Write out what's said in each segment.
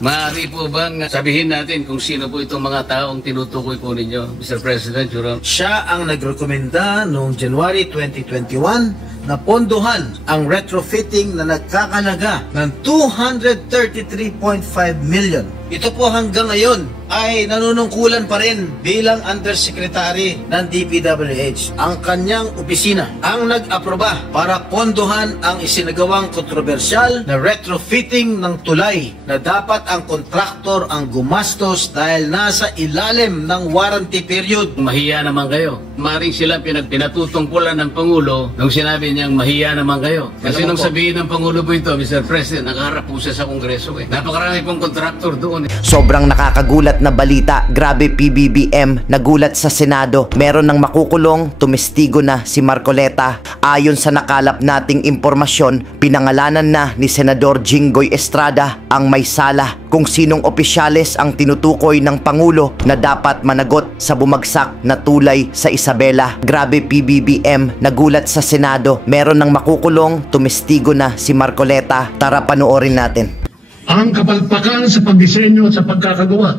Maaari po bang sabihin natin kung sino po itong mga taong tinutukoy po ninyo, Mr. President, Your Honor? Siya ang nagrekomenda noong January 2021 na pondohan ang retrofitting na nagkakalaga ng 233.5 million. Ito po hanggang ngayon ay nanunungkulan pa rin bilang Undersecretary ng DPWH. Ang kanyang opisina ang nag-aproba para pondohan ang isinagawang kontrobersyal na retrofitting ng tulay na dapat ang kontraktor ang gumastos dahil nasa ilalim ng warranty period. Mahiya naman kayo. Maring sila pinatutungkulan ng Pangulo nung sinabi niyang mahiya naman kayo. Kasi nung sabihin ng Pangulo po ito, Mr. President, nakaharap po siya sa Kongreso. Napakarami pong kontraktor doon. Sobrang nakakagulat na balita. Grabe, PBBM, nagulat sa Senado. Meron ng makukulong, tumestigo na si Marcoleta. Ayon sa nakalap nating impormasyon, pinangalanan na ni Senador Jinggoy Estrada ang may sala kung sinong opisyales ang tinutukoy ng Pangulo na dapat managot sa bumagsak na tulay sa Isabela. Grabe, PBBM, nagulat sa Senado. Meron ng makukulong, tumestigo na si Marcoleta. Tara panoorin natin. Ang kapalpakan sa pagdisenyo at sa pagkakagawa,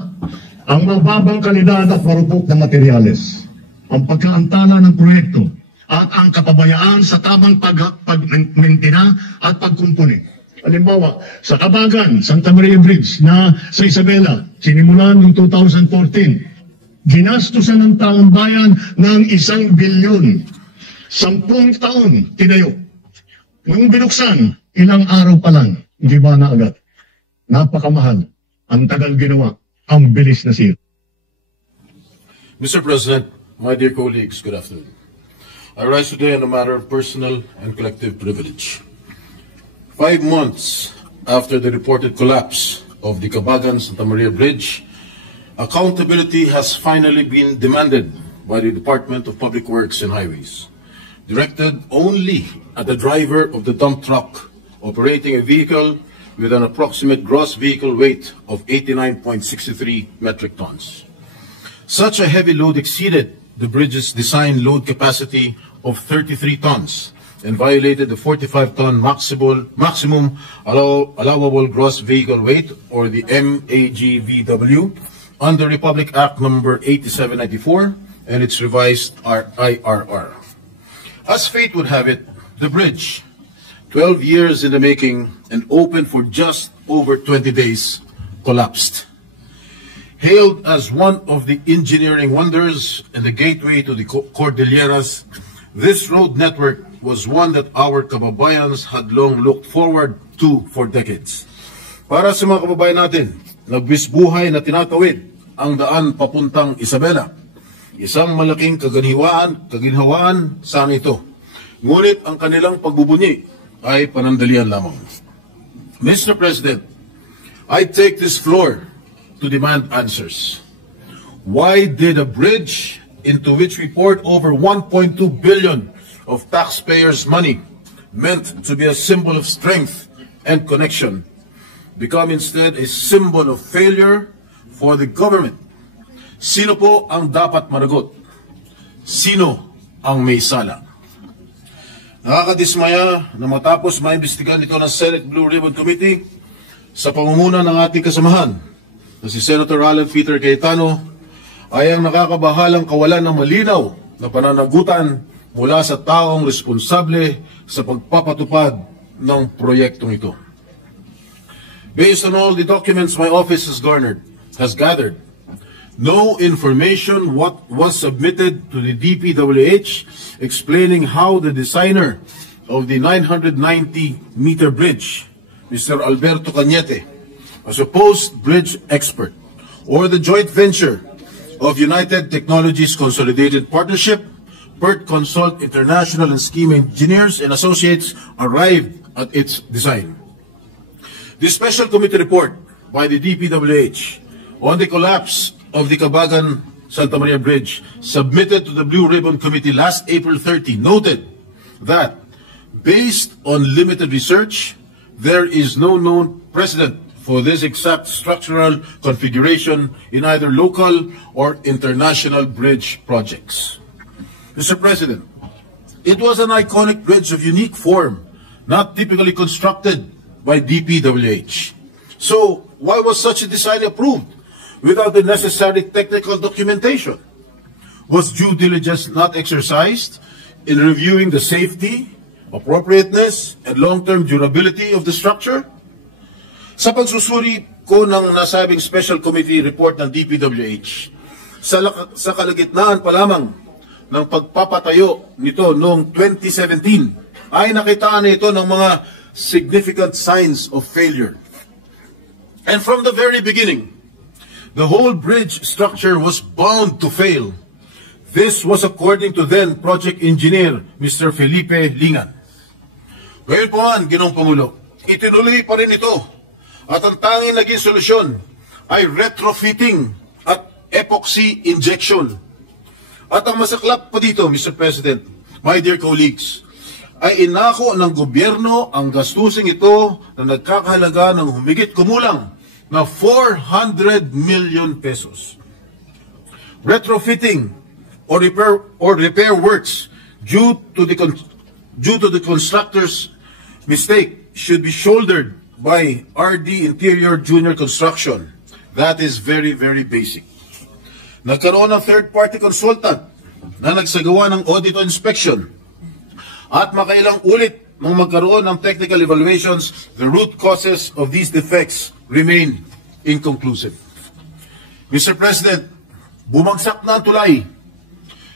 ang mababang kalidad at marupok na materyales, ang pagkaantala ng proyekto, at ang kapabayaan sa tamang pagmentina at pagkumpuni. Halimbawa, sa Kabagan, Santa Maria Bridge na sa Isabela, sinimulan noong 2014, ginastusan ng taong bayan ng 1 bilyon. 10 taon tinayo. Nung binuksan, ilang araw pa lang, hindi ba na agad? Napakamahal, ang tagal ginawa, ang bilis na sir. Mr. President, my dear colleagues, good afternoon. I rise today on a matter of personal and collective privilege. 5 months after the reported collapse of the Kabagan-Santa Maria Bridge, accountability has finally been demanded by the Department of Public Works and Highways, directed only at the driver of the dump truck operating a vehicle with an approximate gross vehicle weight of 89.63 metric tons. Such a heavy load exceeded the bridge's design load capacity of 33 tons and violated the 45-ton maximum allowable gross vehicle weight, or the MAGVW, under Republic Act number 8794 and its revised IRR. As fate would have it, the bridge, 12 years in the making and open for just over 20 days, collapsed. Hailed as one of the engineering wonders and the gateway to the Cordilleras, this road network was one that our kababayans had long looked forward to for decades. Para sa mga kababayan natin, nagbisbuhay na tinatawid ang daan papuntang Isabela. Isang malaking kaginhawaan sana ito. Ngunit ang kanilang pagbubunyi ay panandalian lamang. Mr. President, I take this floor to demand answers. Why did a bridge into which we poured over 1.2 billion of taxpayers' money, meant to be a symbol of strength and connection, become instead a symbol of failure for the government? Sino po ang dapat managot? Sino ang may sala? Nakakadismaya na matapos maimbestigan ito ng Senate Blue Ribbon Committee sa pangunguna ng ating kasamahan na si Senator Alan Peter Cayetano, ay ang nakakabahalang kawalan ng malinaw na pananagutan mula sa taong responsable sa pagpapatupad ng proyektong ito. Based on all the documents my office has gathered, no information was submitted to the DPWH explaining how the designer of the 990-meter bridge, Mr. Alberto Cañete, a supposed bridge expert, or the joint venture of United Technologies Consolidated Partnership, PERT Consult International and Scheme Engineers and Associates, arrived at its design. The special committee report by the DPWH on the collapse of the Kabagan-Santa Maria Bridge, submitted to the Blue Ribbon Committee last April 30, noted that, based on limited research, there is no known precedent for this exact structural configuration in either local or international bridge projects. Mr. President, it was an iconic bridge of unique form, not typically constructed by DPWH. So why was such a design approved without the necessary technical documentation? Was due diligence not exercised in reviewing the safety, appropriateness, and long-term durability of the structure? Sa pagsusuri ko ng nasabing Special Committee report ng DPWH, sa kalagitnaan pa lamang ng pagpapatayo nito noong 2017, ay nakitaan ito ng mga significant signs of failure. And from the very beginning, the whole bridge structure was bound to fail. This was according to then project engineer Mr. Felipe Lingan. Ngayon po man, Ginoong Pangulo, itinuloy pa rin ito at ang tanging naging solusyon ay retrofitting at epoxy injection. At ang masaklap pa dito, Mr. President, my dear colleagues, ay inako ng gobyerno ang gastusing ito na nagkakahalaga ng humigit kumulang na 400 million pesos. Retrofitting or repair works due to the constructor's mistake should be shouldered by RD Interior Junior Construction. That is very, very basic. Nagkaroon ng third-party consultant na nagsagawa ng audit o inspection at makailang ulit nang magkaroon ng technical evaluations, the root causes of these defects remain inconclusive. Mr. President, bumagsak na ang tulay,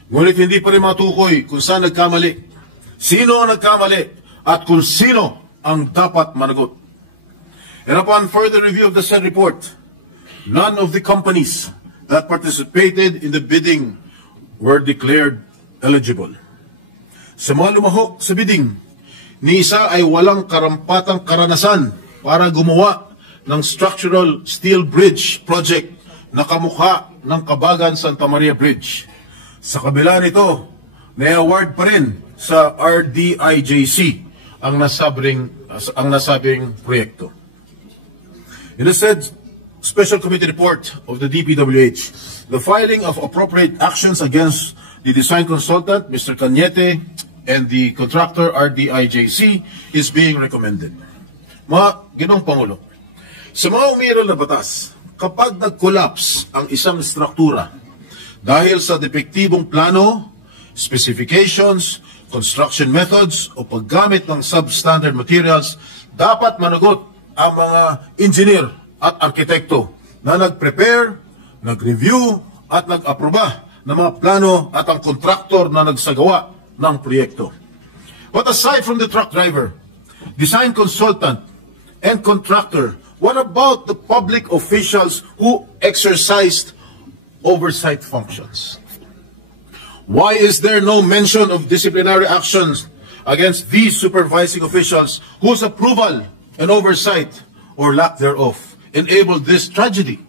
ngunit hindi pa rin matukoy kung saan nagkamali, sino ang nagkamali, at kung sino ang dapat managot. And upon further review of the said report, none of the companies that participated in the bidding were declared eligible. Sa mga lumahok sa bidding, ni isa ay walang karampatang karanasan para gumawa ng structural steel bridge project na kamukha ng Kabagan Santa Maria Bridge. Sa kabila nito, may award pa rin sa RDIJC ang nasabing proyekto. In the said Special Committee report of the DPWH, the filing of appropriate actions against the design consultant, Mr. Cañete, and the contractor, RDIJC, is being recommended. Mga Ginoong Pangulo, sa mga umiral na batas, kapag nag-collapse ang isang struktura dahil sa depektibong plano, specifications, construction methods, o paggamit ng substandard materials, dapat managot ang mga engineer at arkitekto na nag-prepare, nag-review, at nag-aproba ng mga plano at ang kontraktor na nagsagawa ng proyekto. But aside from the truck driver, design consultant, and contractor, what about the public officials who exercised oversight functions? Why is there no mention of disciplinary actions against these supervising officials whose approval and oversight, or lack thereof, enabled this tragedy?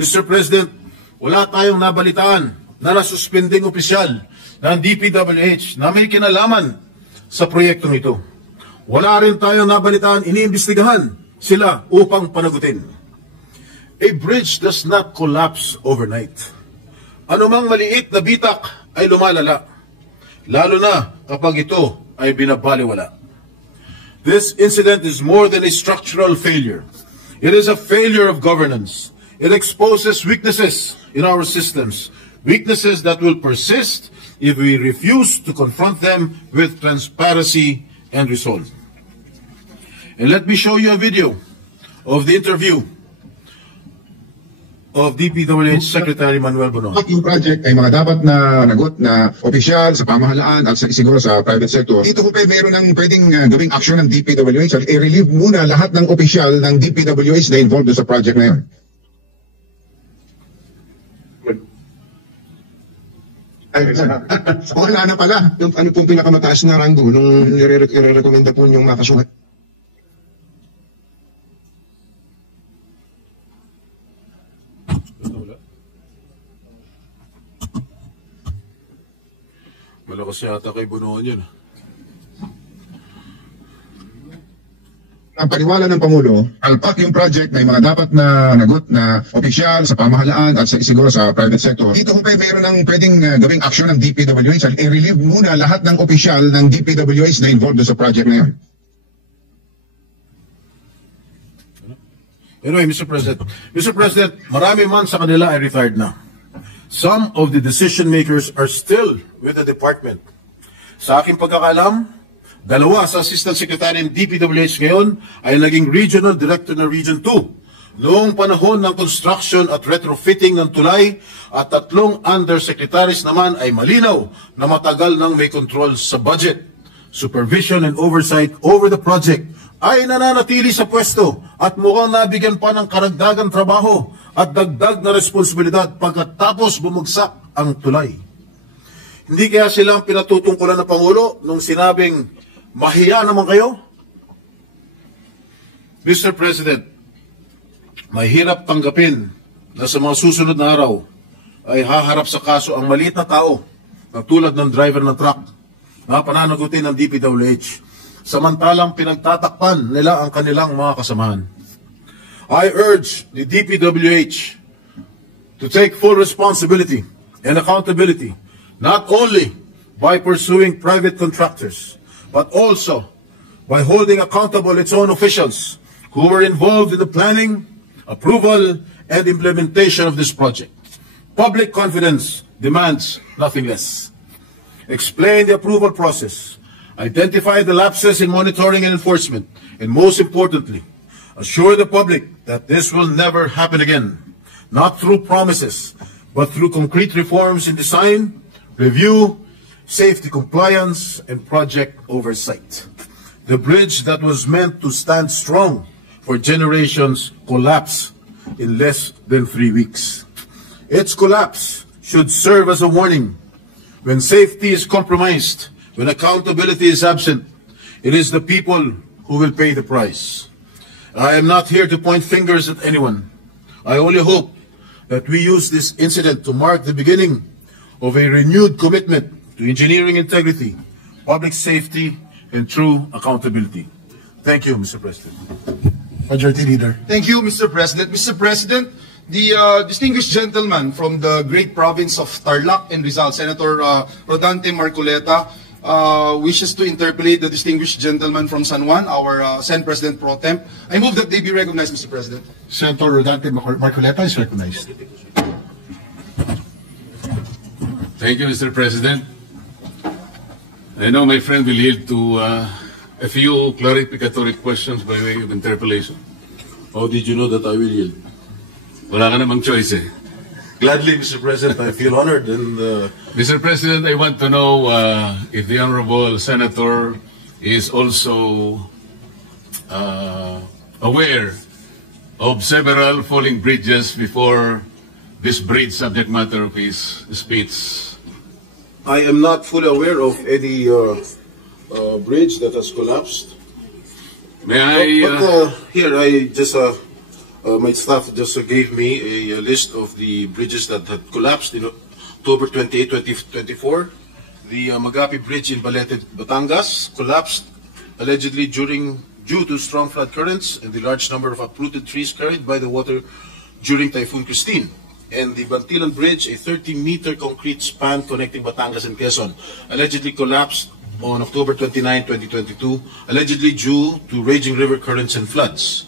Mr. President, wala tayong nabalitaan na nasuspending opisyal ng DPWH na may kinalaman sa proyektong ito. Wala rin tayong nabalitaan, iniimbestigahan sila upang panagutin. A bridge does not collapse overnight. Anumang maliit na bitak ay lumalala, lalo na kapag ito ay binabaliwala. This incident is more than a structural failure. It is a failure of governance. It exposes weaknesses in our systems, weaknesses that will persist if we refuse to confront them with transparency and resolve. And let me show you a video of the interview of DPWH Secretary Manuel Bonoan. Yung project ay mga dapat na nagot na opisyal sa pamahalaan at siguro sa private sector. Dito po meron ng pwedeng gawing action ng DPWH. I-relieve muna lahat ng opisyal ng DPWH na involved sa project na yun. Wala na pala. Yung, ano pong pinakamataas na ranggo nung nire-recommenda po yung makasuhat? Malakas yata kay Bonoan yun. Ang paniwala ng Pangulo, alpak yung project na yung mga dapat na nagot na opisyal sa pamahalaan at siguro sa private sector. Dito po meron ng pwedeng gawing action ng DPWH. I-relieve muna lahat ng opisyal ng DPWH na involved sa project na yun. Anyway, Mr. President, marami man sa kanila ay retired na. Some of the decision makers are still with the department. Sa aking pagkakalam, dalawa sa Assistant Secretary ng DPWH ngayon ay naging Regional Director ng Region 2 noong panahon ng construction at retrofitting ng tulay, at 3 undersecretaries naman ay malinaw na matagal nang may control sa budget, supervision and oversight over the project, ay nananatili sa pwesto at mukhang nabigyan pa ng karagdagang trabaho at dagdag na responsibilidad pagkatapos bumagsak ang tulay. Hindi kaya silang pinatutungkulan ng Pangulo nung sinabing, mahiya naman kayo? Mr. President, mahirap tanggapin na sa mga susunod na araw ay haharap sa kaso ang maliit na tao na tulad ng driver ng truck na pananagutin ng DPWH, samantalang pinagtatakpan nila ang kanilang mga kasamahan. I urge the DPWH to take full responsibility and accountability, not only by pursuing private contractors, but also by holding accountable its own officials who were involved in the planning, approval, and implementation of this project. Public confidence demands nothing less. Explain the approval process, identify the lapses in monitoring and enforcement, and most importantly, assure the public that this will never happen again, not through promises, but through concrete reforms in design, review, safety compliance, and project oversight. The bridge that was meant to stand strong for generations collapsed in less than 3 weeks. Its collapse should serve as a warning. When safety is compromised, when accountability is absent, it is the people who will pay the price. I am not here to point fingers at anyone. I only hope that we use this incident to mark the beginning of a renewed commitment to engineering integrity, public safety, and true accountability. Thank you, Mr. President. Majority Leader. Thank you, Mr. President. Mr. President, the distinguished gentleman from the great province of Tarlac and Rizal, Senator Rodante Marcoleta, wishes to interpolate the distinguished gentleman from San Juan, our Sen. President Pro Temp. I move that they be recognized, Mr. President. Senator Rodante Marcoleta is recognized. Thank you, Mr. President. I know my friend will yield to a few clarificatory questions by way of interpolation. How did you know that I will yield? Wala ka namang choice eh. Gladly, Mr. President, I feel honored. And Mr. President, I want to know if the Honorable Senator is also aware of several falling bridges before this bridge subject matter of his speech. I am not fully aware of any bridge that has collapsed. May I... But here, I just my staff just gave me a list of the bridges that had collapsed in October 28, 2024. The Magapi Bridge in Balete, Batangas collapsed allegedly due to strong flood currents and the large number of uprooted trees carried by the water during Typhoon Christine. And the Bantilan Bridge, a 30-meter concrete span connecting Batangas and Quezon, allegedly collapsed on October 29, 2022, allegedly due to raging river currents and floods.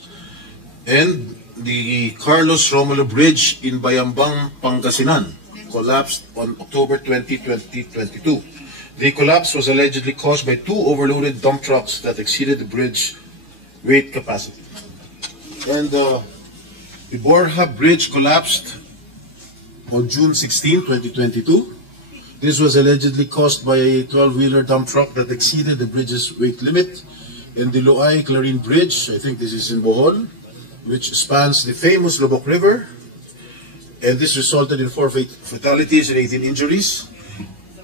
And the Carlos Romulo Bridge in Bayambang, Pangasinan, collapsed on October 20, 2022. The collapse was allegedly caused by 2 overloaded dump trucks that exceeded the bridge weight capacity. And the Borja Bridge collapsed on June 16, 2022. This was allegedly caused by a 12-wheeler dump truck that exceeded the bridge's weight limit. And the Loay-Clarin Bridge, I think this is in Bohol, which spans the famous Lubok River. And this resulted in 4 fatalities and 18 injuries.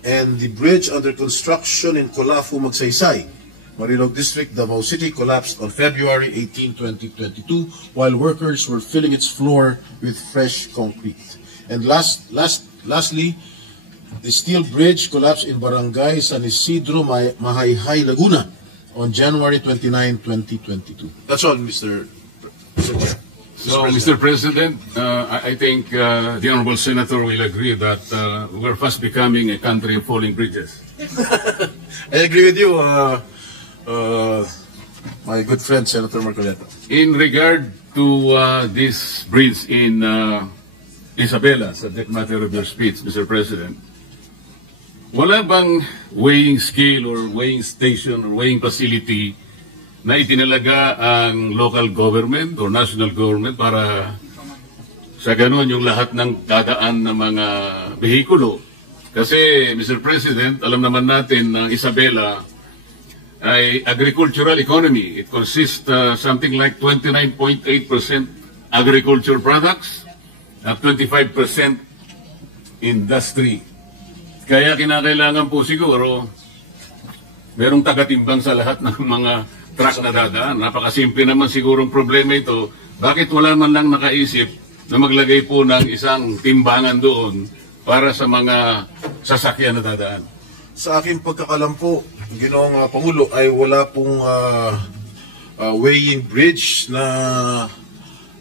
And the bridge under construction in Colafu, Magsaysay, Marilog District, Davao City, collapsed on February 18, 2022, while workers were filling its floor with fresh concrete. And lastly, the steel bridge collapsed in Barangay San Isidro, Mahayhay, Laguna on January 29, 2022. That's all, Mr. President. So, Mr. President, I think the Honorable Senator will agree that we're fast becoming a country of falling bridges. I agree with you, my good friend Senator Marcoleta. In regard to this bridge in Isabela, subject matter of your speech, Mr. President, wala bang weighing scale or weighing station or weighing facility na itinalaga ang local government or national government para sa ganun yung lahat ng dadaan ng mga behikulo? Kasi, Mr. President, alam naman natin na Isabela ay agricultural economy. It consists something like 29.8% agriculture products at 25% industry. Kaya kinakailangan po siguro merong tagatimbang sa lahat ng mga truck na dadaan. Napakasimple naman sigurong problema ito. Bakit wala man lang nakaisip na maglagay po ng isang timbangan doon para sa mga sasakyan na dadaan? Sa aking pagkakalam po, Ginoong Pangulo, ay wala pong weighing bridge na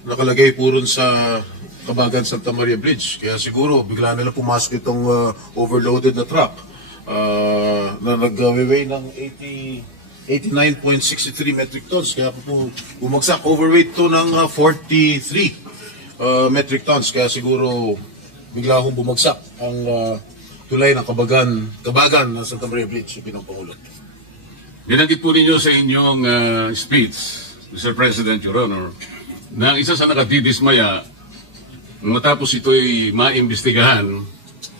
nakalagay po rin sa Kabagan Santa Maria Bridge. Kaya siguro bigla nila pumasok itong overloaded na truck na nag-weigh ng 89.63 metric tons. Kaya po bumagsak, overweight to ng 43 metric tons. Kaya siguro bigla akong bumagsak ang tulay ng Kabagan ng Santa Maria Bridge, Pangulo. Binanggit po ninyo sa inyong speech, Mr. President, Your Honor, na ang isa sa nakadidismaya matapos ito'y maimbestigahan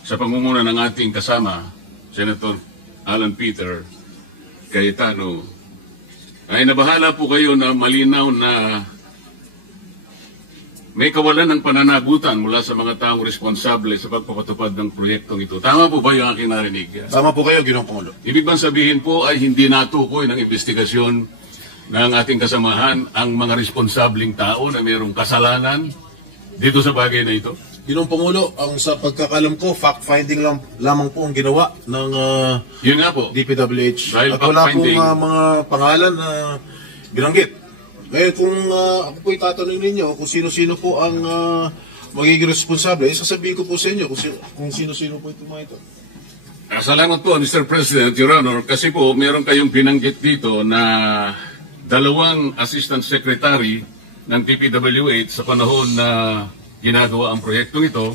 sa pamumuno ng ating kasama, Senator Alan Peter Cayetano, ay nabahala po kayo na malinaw na may kawalan ng pananagutan mula sa mga taong responsable sa pagpapatupad ng proyektong ito. Tama po ba yung aking narinig? Tama po kayo, Ginoong Pangulo. Ibig bang sabihin po ay hindi natukoy ng investigasyon ng ating kasamahan ang mga responsabling tao na mayroong kasalanan dito sa bagay na ito? Ginoong Pangulo, ang sa pagkakalam ko, fact-finding lamang po ang ginawa ng yun nga po. DPWH. Dahil at wala pong fact-finding, mga pangalan na binanggit. Ngayon, kung ako po'y tatanungin ninyo kung sino-sino po ang magiging responsable, sasabihin ko po sa inyo kung sino-sino po ito mga ito. Salamat po, Mr. President, Your Honor, kasi po meron kayong binanggit dito na 2 Assistant Secretary ng DPWH sa panahon na ginagawa ang proyektong ito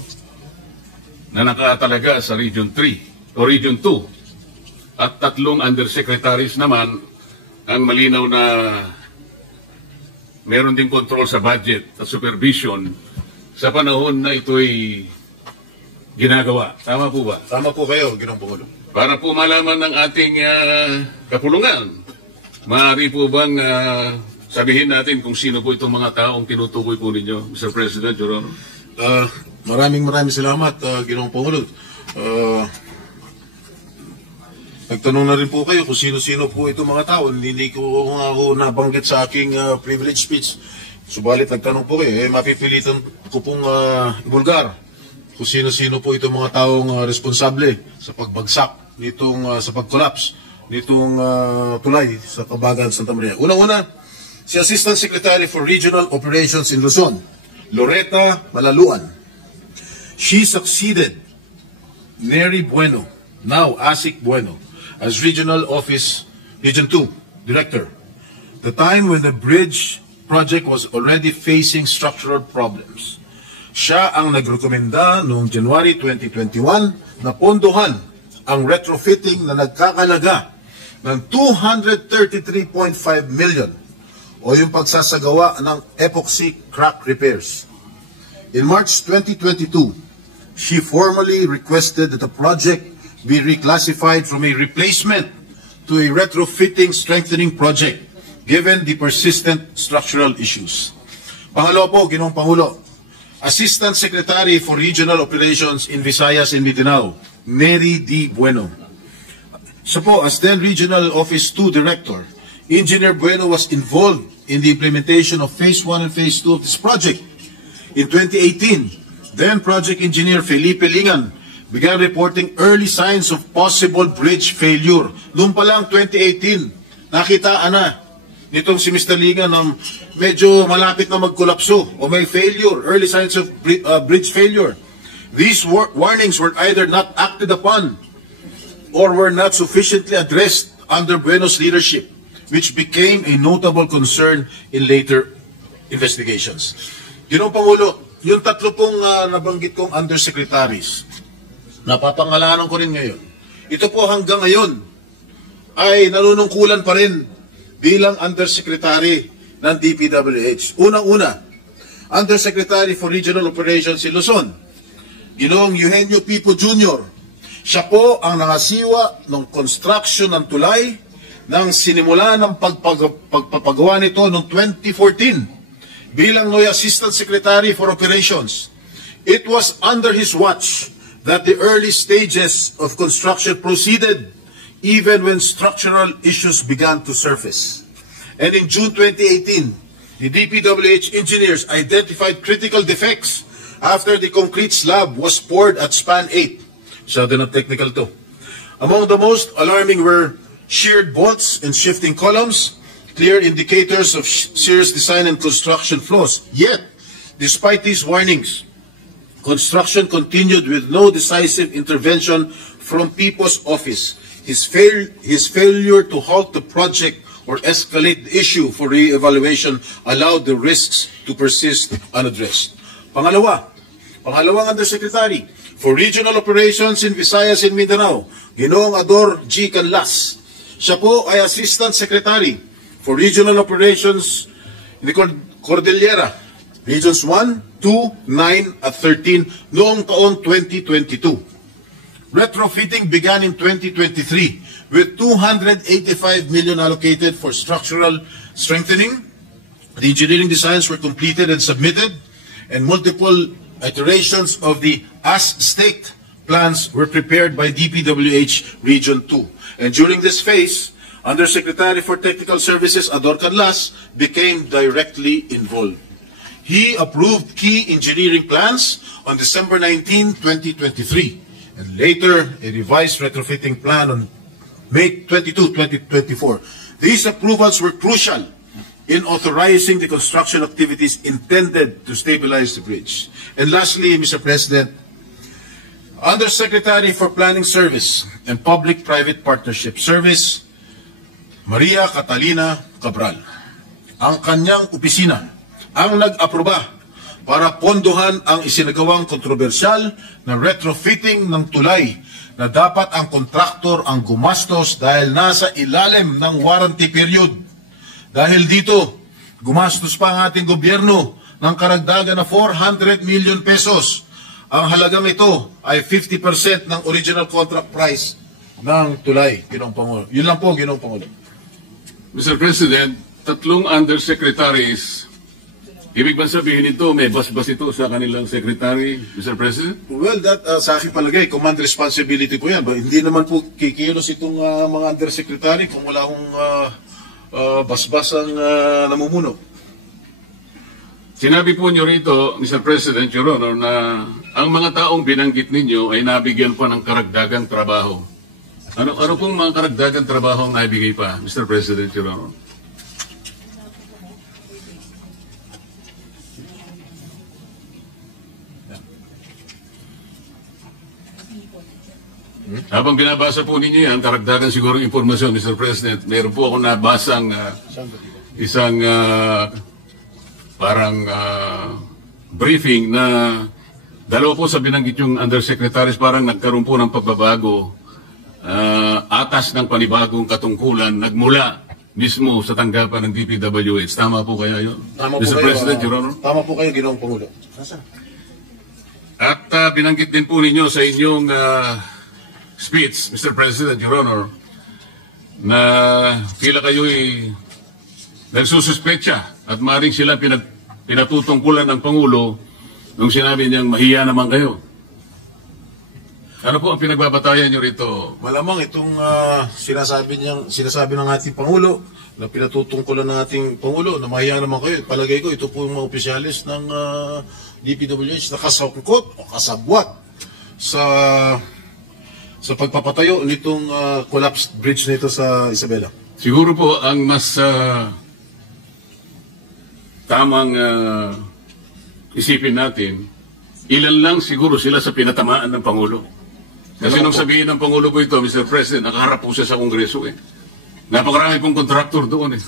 na nakatalaga sa Region 3 o Region 2 at 3 Undersecretaries naman ang malinaw na meron din control sa budget at supervision sa panahon na ito'y ginagawa. Tama po ba? Tama po kayo, Ginoong Pangulo. Para po malaman ng ating kapulungan, maaari po bang sabihin natin kung sino po itong mga taong tinutukoy po ninyo, Mr. President, Your Honor? Maraming salamat, Ginoong Pangulo. Nagtanong na rin po kayo kung sino-sino po itong mga tao. Hindi ko nga ako nabanggit sa aking privilege speech. Subalit nagtanong po kayo, mapipilitan ko pong ibulgar kung sino-sino po itong mga taong responsable sa pagbagsak nitong, sa pag-collapse nitong tulay sa Kabagan Santa Maria. Una-una, si Assistant Secretary for Regional Operations in Luzon, Loretta Malaluan. She succeeded Neri Bueno, now Asik Bueno, as Regional Office Region 2 Director, the time when the bridge project was already facing structural problems. Siya ang nagrekomenda noong January 2021 na pondohan ang retrofitting na nagkakalaga ng 233.5 million o yung pagsasagawa ng epoxy crack repairs. In March 2022, she formally requested that the project be reclassified from a replacement to a retrofitting strengthening project given the persistent structural issues. Pangalawa po, Ginoong Pangulo, Assistant Secretary for Regional Operations in Visayas and Mindanao, Neri D. Bueno. So po, as then Regional Office 2 Director, Engineer Bueno was involved in the implementation of Phase 1 and Phase 2 of this project. In 2018, then Project Engineer Felipe Lingan began reporting early signs of possible bridge failure. Noong pa lang 2018, nakitaan na nitong si Mr. Lingan na medyo malapit na magkolapso o may failure, early signs of bridge failure. These warnings were either not acted upon or were not sufficiently addressed under Bueno's leadership. which became a notable concern in later investigations. Ginoong Pangulo, yung tatlo pong nabanggit kong undersecretaries, napapangalanan ko rin ngayon, ito po hanggang ngayon ay nanunungkulan pa rin bilang undersecretary ng DPWH. Unang-una, Undersecretary for Regional Operations si Luzon, Ginoong Eugenio Pipo Jr. Siya po ang nangasiwa ng construction ng tulay nang sinimula ng pagpapagawa nito noong 2014 bilang Noy Assistant Secretary for Operations. It was under his watch that the early stages of construction proceeded even when structural issues began to surface. And in June 2018, the DPWH engineers identified critical defects after the concrete slab was poured at span 8. Masyado na technical to. Among the most alarming were sheared bolts and shifting columns, clear indicators of serious design and construction flaws. Yet, despite these warnings, construction continued with no decisive intervention from Pipo's office. His failure to halt the project or escalate the issue for re-evaluation allowed the risks to persist unaddressed. Pangalawang Undersecretary for Regional Operations in Visayas and Mindanao, Ginoong Ador G. Canlas. Siya po ay Assistant Secretary for Regional Operations in the Cordillera, Regions 1, 2, 9 at 13 noong taon 2022. Retrofitting began in 2023 with 285 million allocated for structural strengthening. The engineering designs were completed and submitted, and multiple iterations of the as-staked plans were prepared by DPWH Region 2. And during this phase, Undersecretary for Technical Services Ador Canlas became directly involved. He approved key engineering plans on December 19, 2023, and later a revised retrofitting plan on May 22, 2024. These approvals were crucial in authorizing the construction activities intended to stabilize the bridge. And lastly, Mr. President, Undersecretary for Planning Service and Public-Private Partnership Service, Maria Catalina Cabral. Ang kanyang opisina ang nag-aproba para pondohan ang isinagawang kontrobersyal na retrofitting ng tulay na dapat ang kontraktor ang gumastos dahil nasa ilalim ng warranty period. Dahil dito, gumastos pa ang ating gobyerno ng karagdagan na 400 million pesos. Ang halagang ito ay 50% ng original contract price ng tulay, Ginoong Pangulo. Yun lang po, Ginoong Pangulo. Mr. President, tatlong undersecretaries, ibig ba sabihin ito, may basbas ito sa kanilang secretary, Mr. President? Well, that sa akin palagay, command responsibility po yan. Hindi naman po kikilos itong mga undersecretary kung wala akong basbas ang namumuno. Sinabi po nyo rito, Mr. President, Your Honor, na ang mga taong binanggit ninyo ay nabigyan pa ng karagdagang trabaho. Ano pong mga karagdagang trabaho ang naibigay pa, Mr. President, Your Honor? Habang binabasa po ninyo yan, karagdagan siguro informasyon, Mr. President, meron po ako nabasang isang briefing na dalawa po sa binanggit yung undersecretaries parang nagkaroon po ng pagbabago, atas ng panibagong katungkulan, nagmula mismo sa tanggapan ng DPWH. Tama po kaya yun? Tama Mr. po President, kayo, Your Honor? Tama po kayo, Ginoong Pangulo. At binanggit din po ninyo sa inyong speech, Mr. President, Your Honor, na tila kayo'y nagsususpetsa at maring sila pinatutungkulan ng Pangulo nung sinabi niyang mahiya naman kayo. Ano po ang pinagbabatayan niyo rito? Malamang itong sinasabi ng ating Pangulo na pinatutungkulan ng ating Pangulo na mahiya naman kayo. Palagay ko, ito po yung mga opisyalis ng DPWH na kasangkot o kasabwat sa pagpapatayo nitong collapsed bridge nito sa Isabela. Siguro po ang mas tamang isipin natin, ilan lang siguro sila sa pinatamaan ng Pangulo. Kasi nung sabihin ng Pangulo po ito, Mr. President, nakaharap po siya sa Kongreso eh. Napakarami pong contractor doon eh.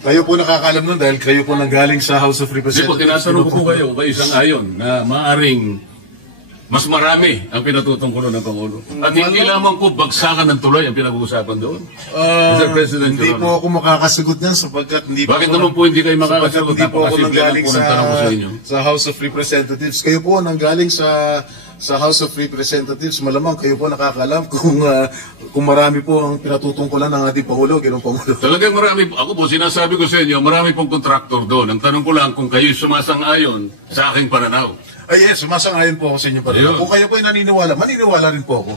Kayo po nakakalam nun dahil kayo po nanggaling sa House of Kasi po, Representatives. tinatanong ko po kayo, isang ayon na maaring mas marami ang pinatutungkulan ng Pangulo. At hindi lamang po bagsakan ng tulay ang pinag-uusapan doon. Mr. President, Hindi Your po Honor. ako makakasagot niyan sapagkat hindi Bakit po naman po hindi kayo makakasagot? Hindi po ako Napakasimple lang nanggaling po ng tanong ko sa inyo. sa House of Representatives. Kayo po nanggaling sa House of Representatives. Malamang kayo po nakakalam kung marami po ang pinatutungkulan ng ating Pangulo, Ginoong Pangulo. Talagang marami po. Ako po, sinasabi ko sa inyo, marami pong contractor doon. Ang tanong ko lang kung kayo sumasang-ayon sa aking pananaw. Ay yes, sumasang-ayon po ako sa inyo pa rin. Ayun. Kung kayo po ay naniniwala, maniniwala rin po ako.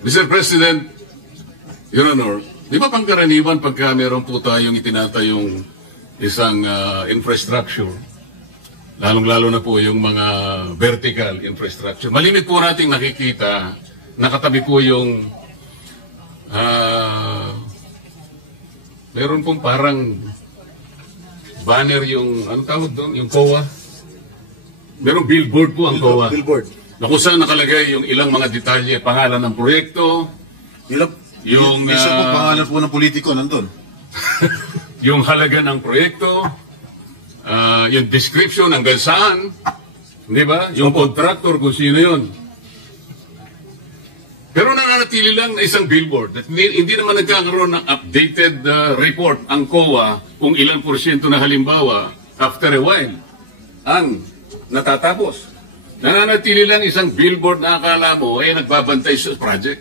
Mr. President, Your Honor, di ba pangkaraniwan pagka meron po tayong itinatayong isang infrastructure, lalong-lalo na po yung mga vertical infrastructure. Malimit po nating nakikita, nakatabi po yung meron pong parang banner yung, ano tawag doon, yung COA. Merong billboard po ang COA. Billboard. Na kung saan nakalagay yung ilang mga detalye, pangalan ng proyekto, yung, Isa po pangalan po ng politiko nandun. yung halaga ng proyekto, yung description hanggang saan, di ba? Yung contractor kung sino yun. Pero nananatili lang na isang billboard. At hindi naman nagkakaroon ng updated report ang COA kung ilang porsyento na halimbawa after a while ang natatapos. Nananatili lang isang billboard na akala mo ay nagbabantay sa project.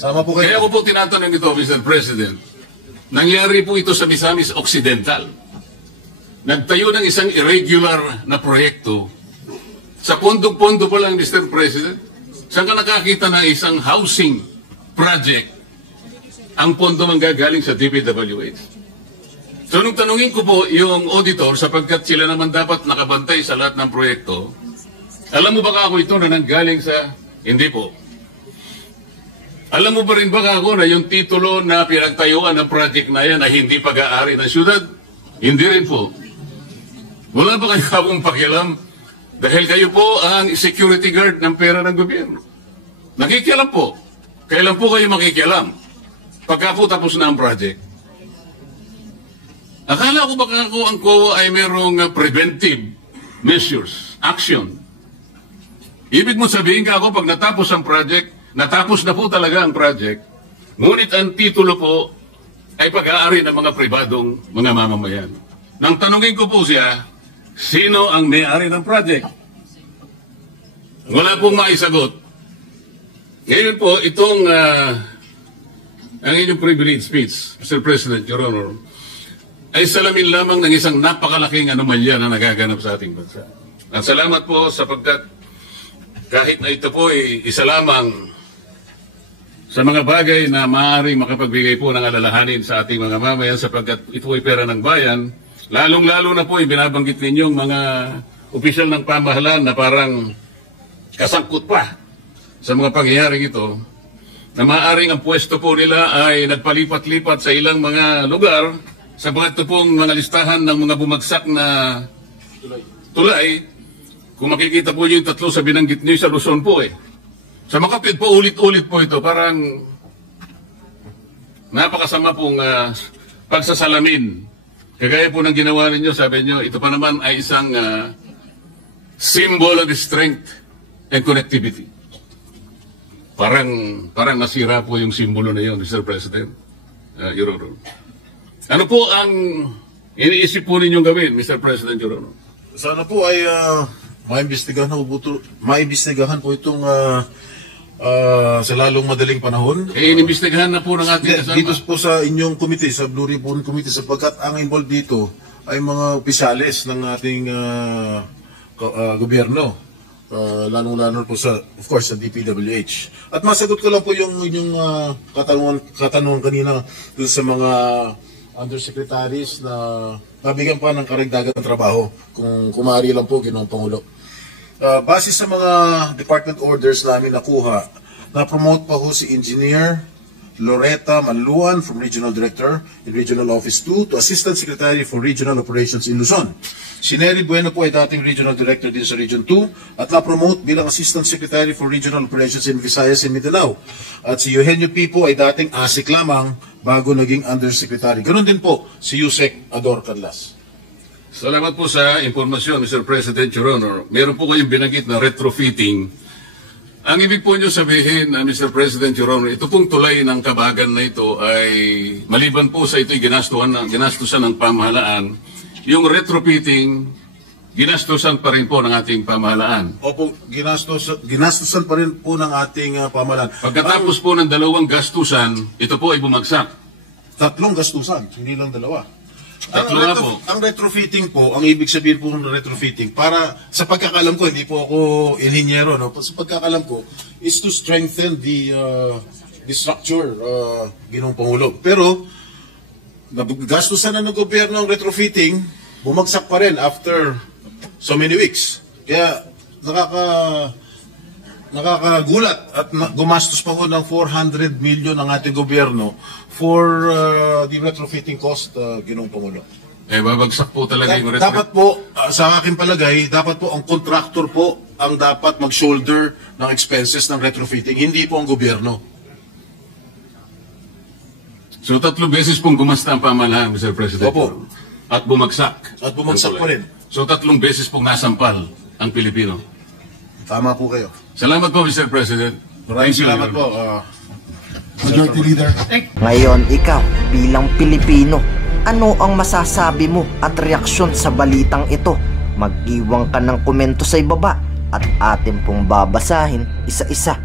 Sama po kayo. Kaya ko po tinatanong ito, Mr. President. Nangyari po ito sa Misamis Occidental. Nagtayo ng isang irregular na proyekto. Sa pondong-pondo pa lang, Mr. President, saan ka nakakita ng isang housing project ang pondo manggagaling sa DPWH? So nung tanungin ko po yung auditor, sapagkat sila naman dapat nakabantay sa lahat ng proyekto, alam mo ba ako ito na nanggaling sa... Hindi po. Alam mo ba rin ba ako na yung titulo na pinagtayuan ng project na yan ay hindi pag-aari ng syudad? Hindi rin po. Wala ba kayo akong pakialam? Dahil kayo po ang security guard ng pera ng gobyerno. Nakikialam po. Kailan po kayo makikialam? Pagka po tapos na ang project. Akala ko baka ako ang COA ay merong preventive measures, action. Ibig mo sabihin ka ako pag natapos ang project, natapos na po talaga ang project, ngunit ang titulo po ay pag-aari ng mga pribadong mga mamamayan. Nang tanungin ko po siya, sino ang may-ari ng project? Wala pong maisagot. Ngayon po, itong ang inyong privilege speech, Mr. President, Your Honor, ay salamin lamang ng isang napakalaking anomalya na nagaganap sa ating bansa. At salamat po sapagkat kahit na ito po ay isa lamang sa mga bagay na maaaring makapagbigay po ng alalahanin sa ating mga mamayan sapagkat ito ay pera ng bayan, lalong-lalo na po ay binabanggit ninyong mga opisyal ng pamahalaan na parang kasangkot pa sa mga pangyayaring ito, na maaaring ang pwesto po nila ay nagpalipat-lipat sa ilang mga lugar sa mga pong mga listahan ng mga bumagsak na tulay. Kung makikita po yung tatlo sa binanggit niyo sa Luzon po eh. Sa Makapid po, ulit-ulit po ito. Parang napakasama pong pagsasalamin. Kagaya po ng ginawa ninyo, sabi niyo, ito pa naman ay isang symbol of strength and connectivity. Parang nasira po yung simbolo na yun, Mr. President. Your Honor. Ano po ang iniisip po ninyong gawin, Mr. President, Your Honor? Sana po ay maimbestigahan po itong sa lalong madaling panahon. Inimbestigahan na po ng ating kasama. Dito po sa inyong committee, sa Blue Ribbon Committee, sapagkat ang involved dito ay mga opisyalis ng ating gobyerno. Lalong-lalo po sa, of course, sa DPWH. At masagot ko lang po yung katanungan kanina dun sa mga undersecretaries na nabigyan pa ng karagdagang trabaho kung kumari lang po, Ginoong Pangulo. Base sa mga department orders namin nakuha, na-promote pa ho si Engineer Loretta Manluan from Regional Director in Regional Office 2 to Assistant Secretary for Regional Operations in Luzon. Si Nery Bueno po ay dating Regional Director din sa Region 2 at na-promote bilang Assistant Secretary for Regional Operations in Visayas and Mindanao. At si Eugenio P. po ay dating ASIC lamang bago naging Undersecretary. Ganon din po si Yusek Ador Carlas. Salamat po sa impormasyon, Mr. President, Your Honor. Meron po kayong binanggit na retrofitting. Ang ibig po nyo sabihin, Mr. President, Your Honor, ito pong tulay ng Kabagan na ito ay maliban po sa ito'y ginastusan ng pamahalaan, yung retrofitting, ginastusan pa rin po ng ating pamahalaan. Opo, ginastusan pa rin po ng ating pamahalaan. Pagkatapos po ng dalawang gastusan, ito po ay bumagsak. 3 gastusan, hindi lang 2. Tatlo nga po. Ang retrofitting po, ang ibig sabihin po ng retrofitting, para sa pagkakalam ko, hindi po ako inhinyero, no? Sa pagkakalam ko, is to strengthen the structure, Ginoong Pangulo. Pero, gastusan na ng gobyerno ang retrofitting, bumagsak pa rin after so many weeks. Kaya, nakakagulat at gumastos pa ko ng 400 million ang ating gobyerno for the retrofitting cost, Ginoong Pangulo. Babagsak po talaga yung retrofitting. Dapat po, sa aking palagay, dapat po ang contractor po ang dapat mag-shoulder ng expenses ng retrofitting, hindi po ang gobyerno. So 3 beses pong gumasta ang pamahalaan, Mr. President. Opo. At bumagsak. At bumagsak pa rin. So 3 beses pong nasampal ang Pilipino. Tama po kayo. Salamat po, Mr. President. Maraming salamat po. Majority Leader. Ngayon, ikaw, bilang Pilipino, ano ang masasabi mo at reaksyon sa balitang ito? Mag-iwan ka ng komento sa ibaba at atin pong babasahin isa-isa.